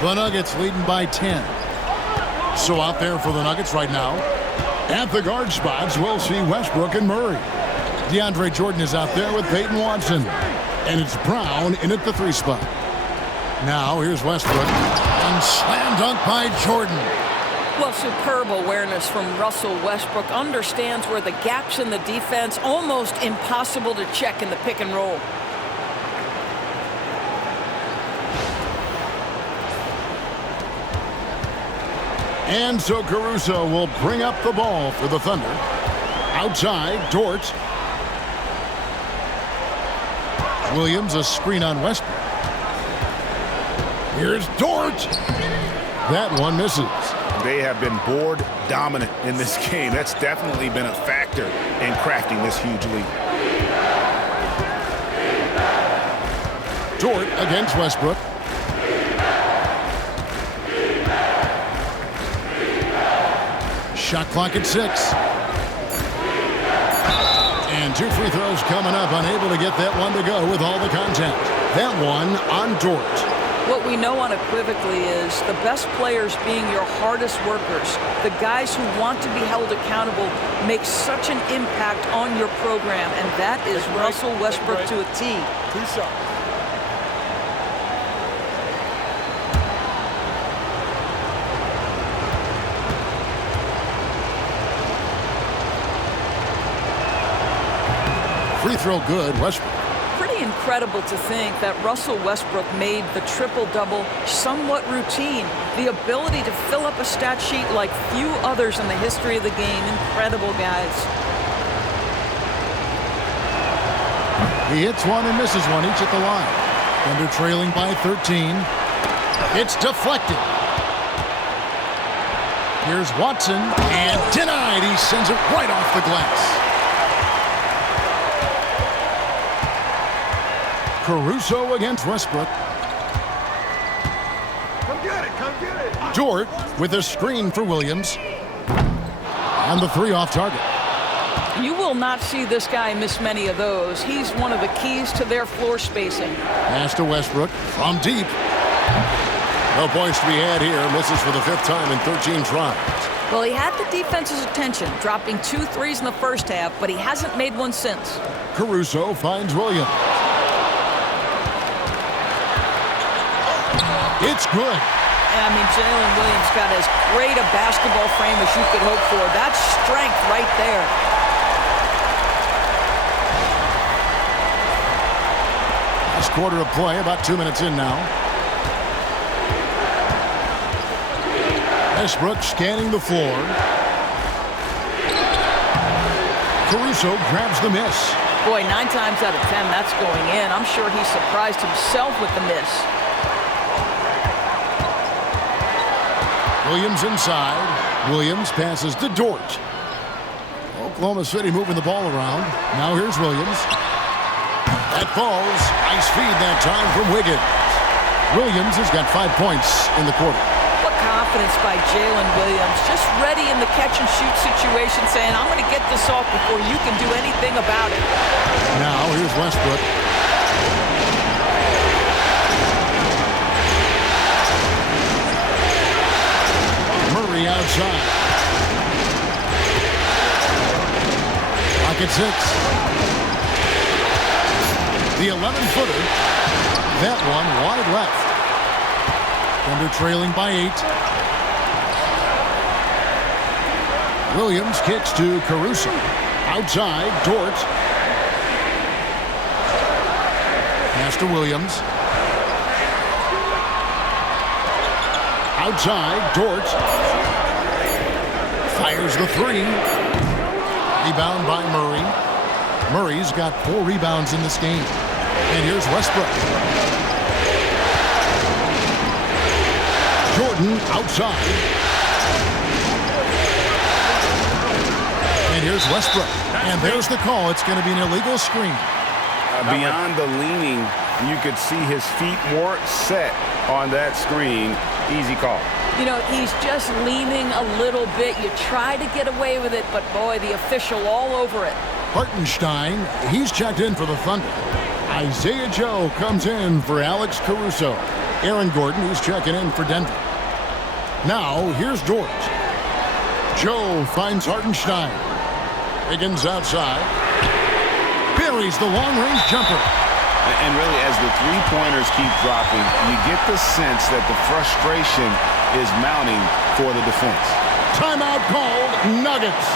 The Nuggets leading by 10. So out there for the Nuggets right now. At the guard spots, we'll see Westbrook and Murray. DeAndre Jordan is out there with Peyton Watson. And it's Brown in at the 3 spot. Now here's Westbrook. And slam dunk by Jordan. Well, superb awareness from Russell Westbrook. Understands where the gaps in the defense, almost impossible to check in the pick and roll. And so Caruso will bring up the ball for the Thunder. Outside, Dort. Williams, a screen on Westbrook. Here's Dort. That one misses. They have been board dominant in this game. That's definitely been a factor in crafting this huge lead. Dort against Westbrook. Shot clock at 6. And 2 free throws coming up. Unable to get that one to go with all the contact. That one on Dort. What we know unequivocally is the best players being your hardest workers, the guys who want to be held accountable, make such an impact on your program, and that is Russell Westbrook to a T. 2 shots. Free throw good, Westbrook. Pretty incredible to think that Russell Westbrook made the triple-double somewhat routine. The ability to fill up a stat sheet like few others in the history of the game. Incredible, guys. He hits one and misses one, each at the line. Thunder trailing by 13. It's deflected. Here's Watson, and denied. He sends it right off the glass. Caruso against Westbrook. Come get it, come get it. Dort with a screen for Williams. And the 3 off target. You will not see this guy miss many of those. He's one of the keys to their floor spacing. Pass to Westbrook from deep. No points to be had here. Misses for the 5th time in 13 tries. Well, he had the defense's attention, dropping 2 threes in the first half, but he hasn't made one since. Caruso finds Williams. It's good. I mean, Jalen Williams got as great a basketball frame as you could hope for. That's strength right there. Last quarter of play, about 2 minutes in now. Westbrook scanning the floor. Caruso grabs the miss. Boy, 9 times out of 10, that's going in. I'm sure he surprised himself with the miss. Williams inside. Williams passes to Dort. Oklahoma City moving the ball around. Now here's Williams. That falls. Nice feed that time from Wiggins. Williams has got 5 points in the quarter. What confidence by Jalen Williams. Just ready in the catch-and-shoot situation, saying, I'm going to get this off before you can do anything about it. Now here's Westbrook. Murray outside. Clock at 6. The 11-footer. That one wide left. Thunder trailing by 8. Williams kicks to Caruso. Outside, Dort. Pass to Williams. Outside, Dort. Fires the 3. Rebound by Murray. Murray's got 4 rebounds in this game. And here's Westbrook. Jordan outside. And here's Westbrook. And there's the call. It's going to be an illegal screen. Beyond the leaning, you could see his feet weren't set on that screen. Easy call. You know, he's just leaning a little bit. You try to get away with it, but boy, the official all over it. Hartenstein, he's checked in for the Thunder. Isaiah Joe comes in for Alex Caruso. Aaron Gordon, who's checking in for Denver. Now, here's George. Joe finds Hartenstein. Higgins outside. Buries the long-range jumper. And really, as the three-pointers keep dropping, you get the sense that the frustration is mounting for the defense. Timeout called, Nuggets.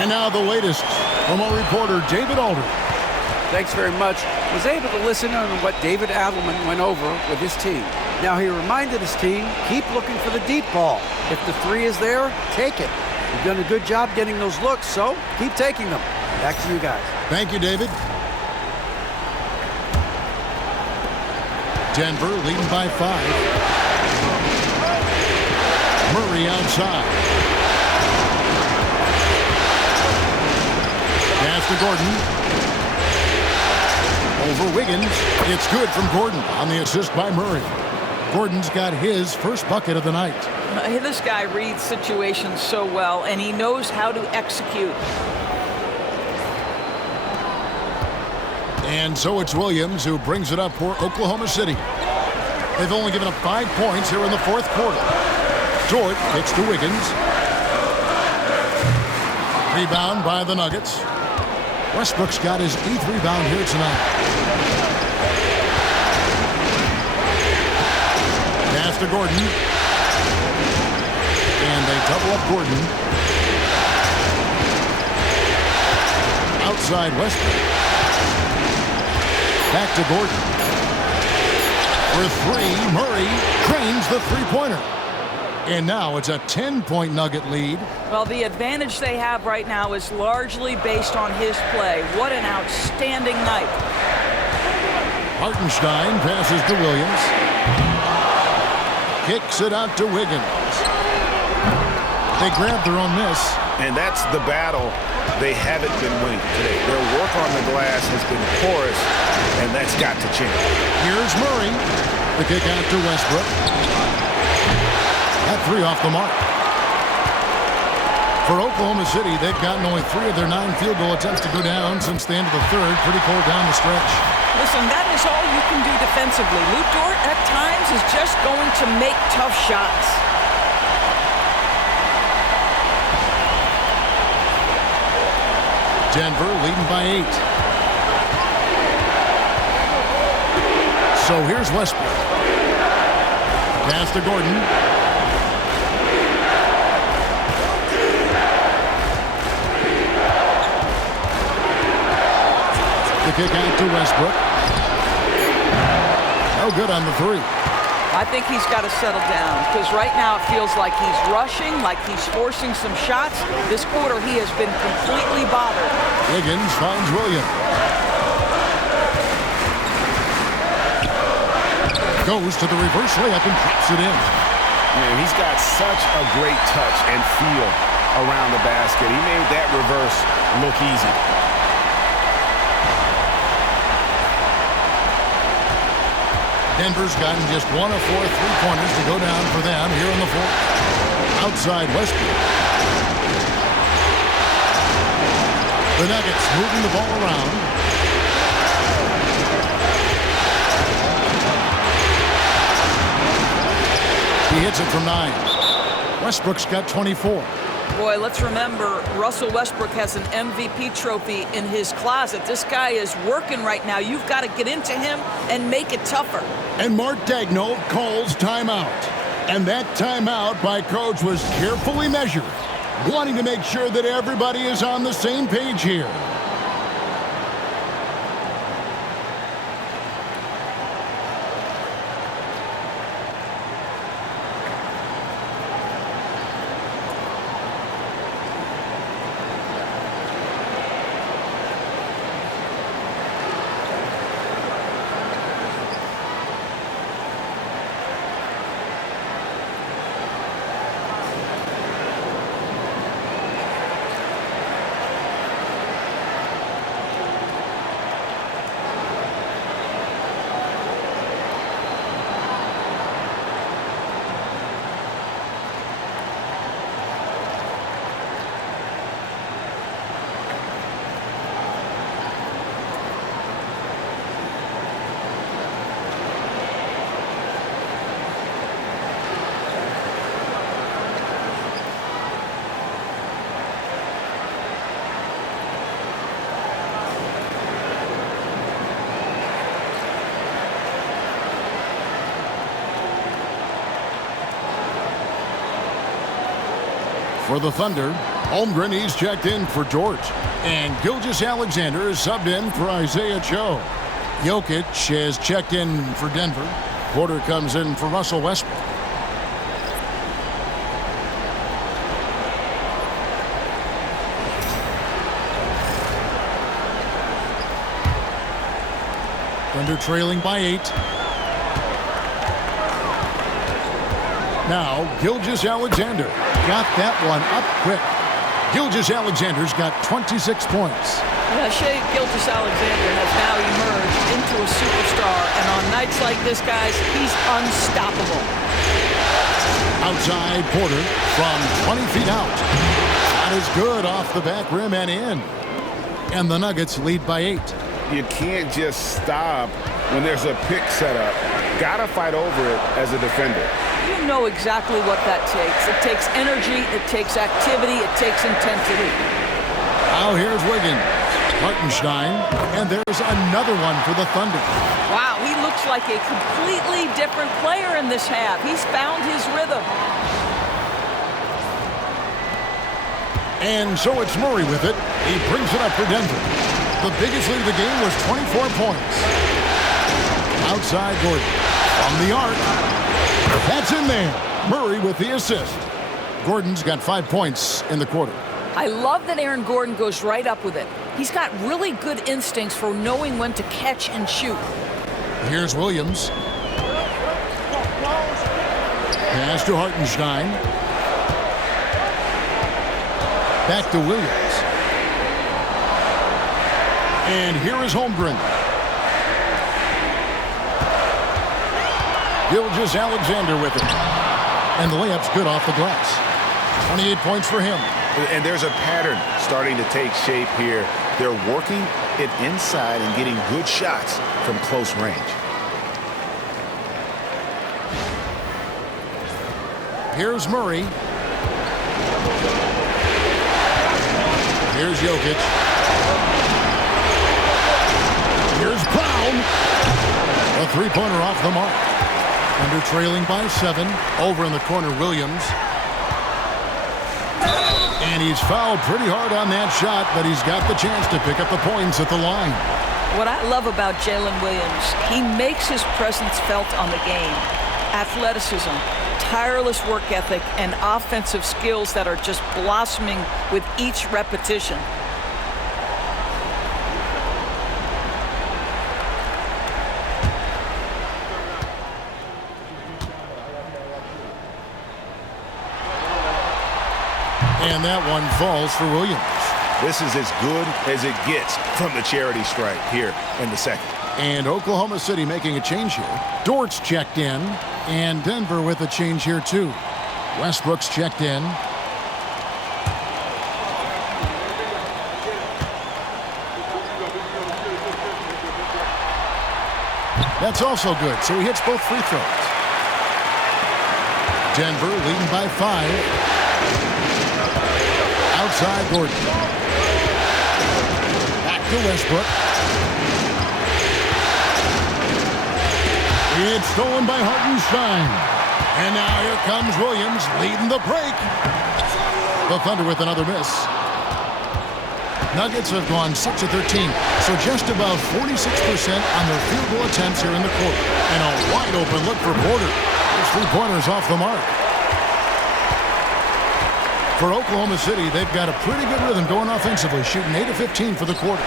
And now the latest from our reporter, David Aldridge. Thanks very much. Was able to listen on what David Adelman went over with his team. Now he reminded his team, keep looking for the deep ball. If the three is there, take it. You've done a good job getting those looks, so keep taking them. Back to you guys. Thank you, David. Denver leading by 5. Murray outside. Pass to Gordon. Over Wiggins. It's good from Gordon on the assist by Murray. Gordon's got his first bucket of the night. This guy reads situations so well, and he knows how to execute. And so it's Williams who brings it up for Oklahoma City. They've only given up 5 points here in the fourth quarter. Dort kicks to Wiggins. Rebound by the Nuggets. Westbrook's got his 8th rebound here tonight. Pass to Gordon. And they double up Gordon. Outside Westbrook. Back to Gordon. For 3, Murray drains the three-pointer. And now it's a 10-point Nugget lead. Well, the advantage they have right now is largely based on his play. What an outstanding night. Hartenstein passes to Williams. Kicks it out to Wiggins. They grab their own miss. And that's the battle they haven't been winning today. Their work on the glass has been porous, and that's got to change. Here's Murray. The kick out to Westbrook. That 3 off the mark. For Oklahoma City, they've gotten only 3 of their 9 field goal attempts to go down since the end of the third. Pretty cold down the stretch. Listen, that is all you can do defensively. Lou Dort, at times, is just going to make tough shots. Denver leading by 8. So here's Westbrook. Pass to Gordon. The kick out to Westbrook. No good on the 3. I think he's got to settle down because right now it feels like he's rushing, like he's forcing some shots. This quarter he has been completely bothered. Wiggins finds Williams. Goes to the reverse layup and drops it in. Man, he's got such a great touch and feel around the basket. He made that reverse look easy. Denver's gotten just 1 of 4 3-pointers to go down for them here in the fourth. Outside Westbrook. The Nuggets moving the ball around. He hits it from 9. Westbrook's got 24. Boy, let's remember, Russell Westbrook has an MVP trophy in his closet. This guy is working right now. You've got to get into him and make it tougher. And Mark Daigneault calls timeout. And that timeout by Coach was carefully measured, wanting to make sure that everybody is on the same page here. For the Thunder, Holmgren, he's checked in for George. And Gilgeous-Alexander is subbed in for Isaiah Joe. Jokic is checked in for Denver. Porter comes in for Russell Westbrook. Thunder trailing by 8. Now, Gilgeous-Alexander got that one up quick. Gilgeous-Alexander's got 26 points. Yeah, Shea Gilgeous-Alexander has now emerged into a superstar, and on nights like this, guys, he's unstoppable. Outside Porter from 20 feet out. That is good off the back rim and in. And the Nuggets lead by 8. You can't just stop when there's a pick set up. Gotta fight over it as a defender. You know exactly what that takes. It takes energy, it takes activity, it takes intensity. Now here's Wiggins, Hartenstein, and there's another one for the Thunder. Wow, he looks like a completely different player in this half. He's found his rhythm. And so it's Murray with it. He brings it up for Denver. The biggest lead of the game was 24 points. Outside Gordon from the arc. That's in there. Murray with the assist. Gordon's got 5 points in the quarter. I love that Aaron Gordon goes right up with it. He's got really good instincts for knowing when to catch and shoot. Here's Williams. Pass to Hartenstein. Back to Williams. And here is Holmgren. Gilgeous-Alexander with it. And the layup's good off the glass. 28 points for him. And there's a pattern starting to take shape here. They're working it inside and getting good shots from close range. Here's Murray. Here's Jokic. Here's Brown. A three-pointer off the mark. Under trailing by 7. Over in the corner, Williams. And he's fouled pretty hard on that shot, but he's got the chance to pick up the points at the line. What I love about Jalen Williams, he makes his presence felt on the game. Athleticism, tireless work ethic, and offensive skills that are just blossoming with each repetition. And that one falls for Williams. This is as good as it gets from the charity stripe here in the second. And Oklahoma City making a change here. Dort's checked in, and Denver with a change here too. Westbrook's checked in. That's also good, so he hits both free throws. Denver leading by 5. Outside Gordon. Back to Westbrook. It's stolen by Hartenstein. And now here comes Williams leading the break. The Thunder with another miss. Nuggets have gone 6 of 13, so just about 46% on their field goal attempts here in the quarter. And a wide open look for Porter. His three-pointers off the mark. For Oklahoma City, they've got a pretty good rhythm going offensively, shooting 8 of 15 for the quarter.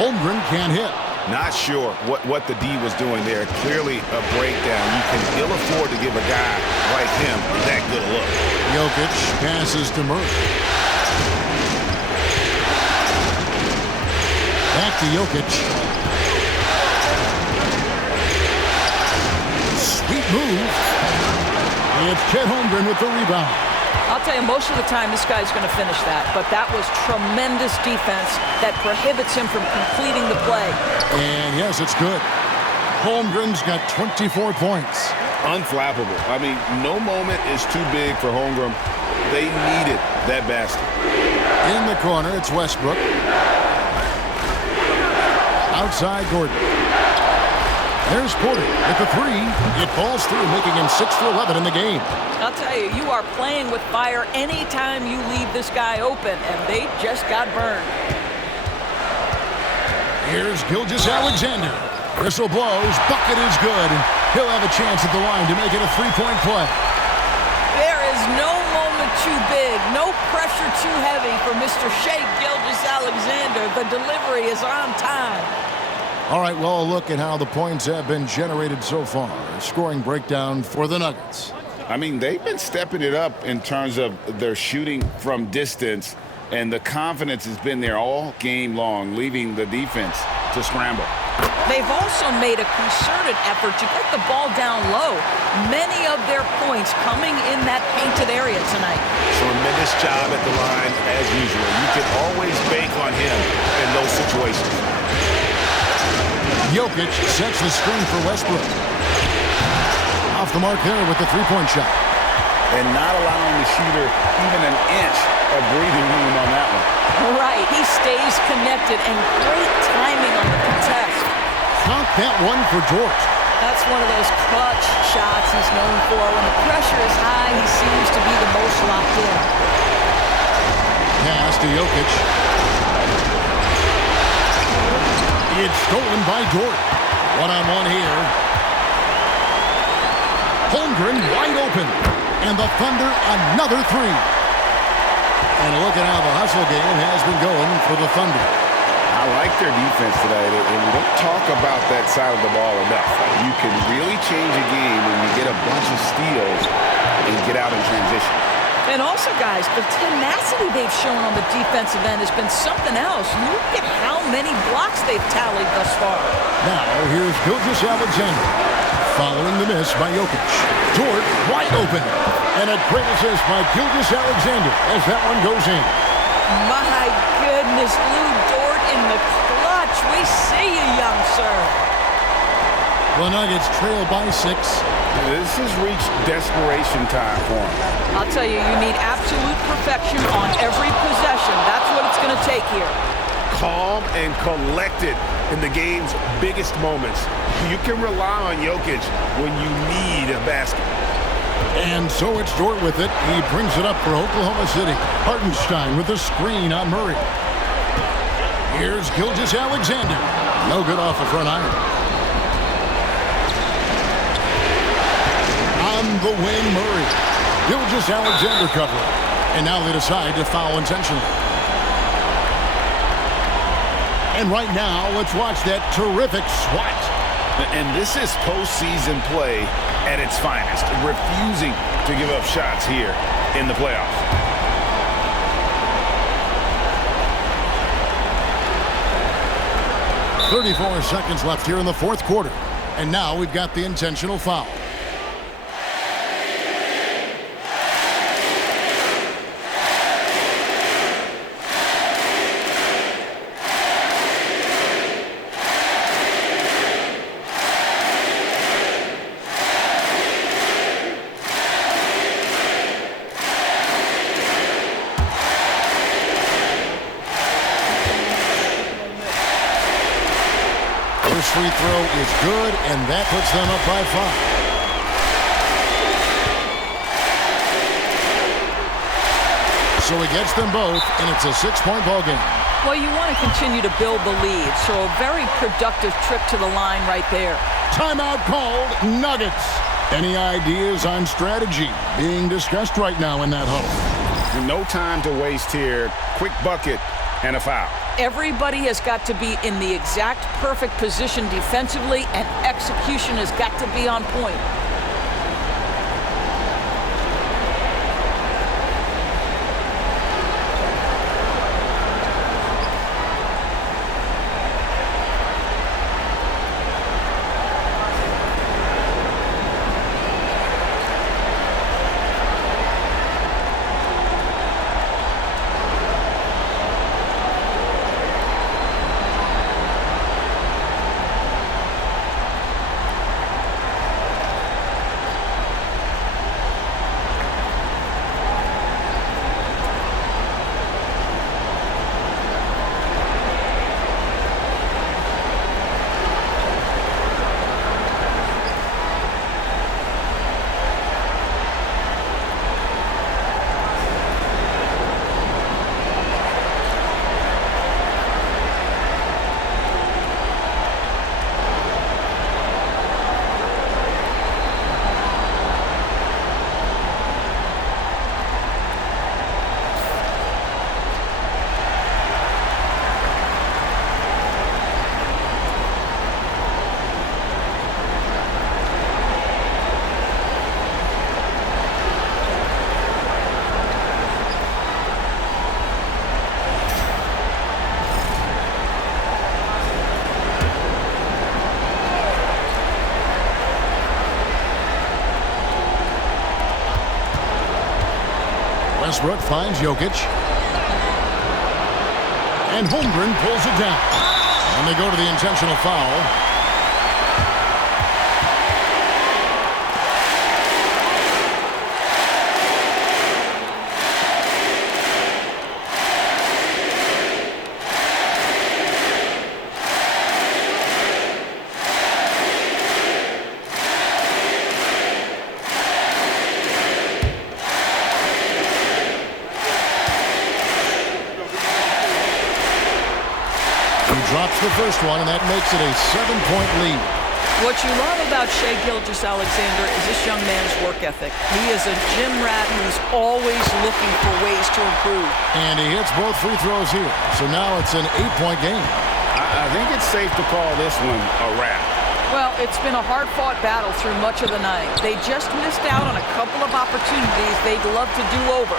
Holmgren can't hit. Not sure what the D was doing there. Clearly a breakdown. You can ill afford to give a guy like him that good a look. Jokic passes to Murray. Back to Jokic. Sweet move. It's Chet Holmgren with the rebound. I'll tell you, most of the time this guy's going to finish that, but that was tremendous defense that prohibits him from completing the play. And yes, it's good. Holmgren's got 24 points. Unflappable. I mean, no moment is too big for Holmgren. They needed that basket. In the corner, it's Westbrook. Outside Gordon. There's Porter with the three. It falls through, making him 6 for 11 in the game. I'll tell you, you are playing with fire anytime you leave this guy open, and they just got burned. Here's Gilgeous-Alexander. Whistle blows, bucket is good, and he'll have a chance at the line to make it a three-point play. There is no moment too big, no pressure too heavy for Mr. Shea Gilgeous-Alexander. The delivery is on time. All right, well, a look at how the points have been generated so far. A scoring breakdown for the Nuggets. I mean, they've been stepping it up in terms of their shooting from distance, and the confidence has been there all game long, leaving the defense to scramble. They've also made a concerted effort to get the ball down low. Many of their points coming in that painted area tonight. Tremendous job at the line, as usual. You can always bank on him in those situations. Jokic sets the screen for Westbrook. Off the mark there with the three-point shot. And not allowing the shooter even an inch of breathing room on that one. Right, he stays connected, and great timing on the contest. Count that one for Dort. That's one of those clutch shots he's known for. When the pressure is high, he seems to be the most locked in. Pass to Jokic. It's stolen by Dort. One-on-one here. Holmgren wide open. And the Thunder another three. And look at how the hustle game has been going for the Thunder. I like their defense today, and we don't talk about that side of the ball enough. You can really change a game when you get a bunch of steals and get out in transition. And also, guys, the tenacity they've shown on the defensive end has been something else. Look at how many blocks they've tallied thus far. Now, here's Gilgeous-Alexander. Following the miss by Jokic. Dort wide open. And a great assist by Gilgeous-Alexander as that one goes in. My goodness, Lou Dort in the clutch. We see you, young sir. The Nuggets trail by 6. This has reached desperation time for them. I'll tell you, you need absolute perfection on every possession. That's what it's going to take here. Calm and collected in the game's biggest moments. You can rely on Jokic when you need a basket. And so it's Dort with it. He brings it up for Oklahoma City. Hartenstein with the screen on Murray. Here's Gilgeous-Alexander. No good off the front iron. On the wing, Murray. Gilgeous-Alexander covering. And now they decide to foul intentionally. And right now, let's watch that terrific swat. And this is postseason play at its finest, refusing to give up shots here in the playoffs. .34 seconds left here in the fourth quarter. And now we've got the intentional foul. First free throw is good, and that puts them up by 5. So he gets them both, and it's a 6-point ball game. Well, you want to continue to build the lead, so a very productive trip to the line right there. Timeout called, Nuggets. Any ideas on strategy being discussed right now in that huddle? No time to waste here. Quick bucket and a foul. Everybody has got to be in the exact perfect position defensively, and execution has got to be on point. Westbrook finds Jokic. And Holmgren pulls it down. And they go to the intentional foul. Drops the first one, and that makes it a 7-point lead. What you love about Gilgeous-Alexander is this young man's work ethic. He is a gym rat who's always looking for ways to improve. And he hits both free throws here. So now it's an 8-point game. I think it's safe to call this one a wrap. Well, it's been a hard-fought battle through much of the night. They just missed out on a couple of opportunities they'd love to do over.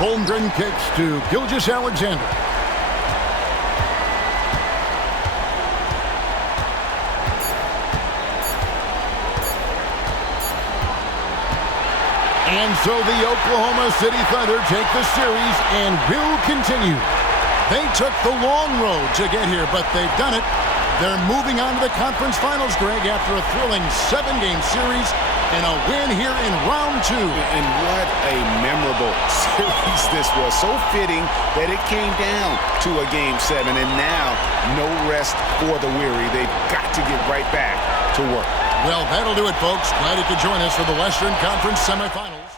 Holmgren kicks to Gilgeous-Alexander. And so the Oklahoma City Thunder take the series and will continue. They took the long road to get here, but they've done it. They're moving on to the conference finals, Greg, after a thrilling 7-game series and a win here in round 2. And what a memorable series this was. So fitting that it came down to a Game 7, and now no rest for the weary. They've got to get right back to work. Well, that'll do it, folks. Glad you could join us for the Western Conference semifinals.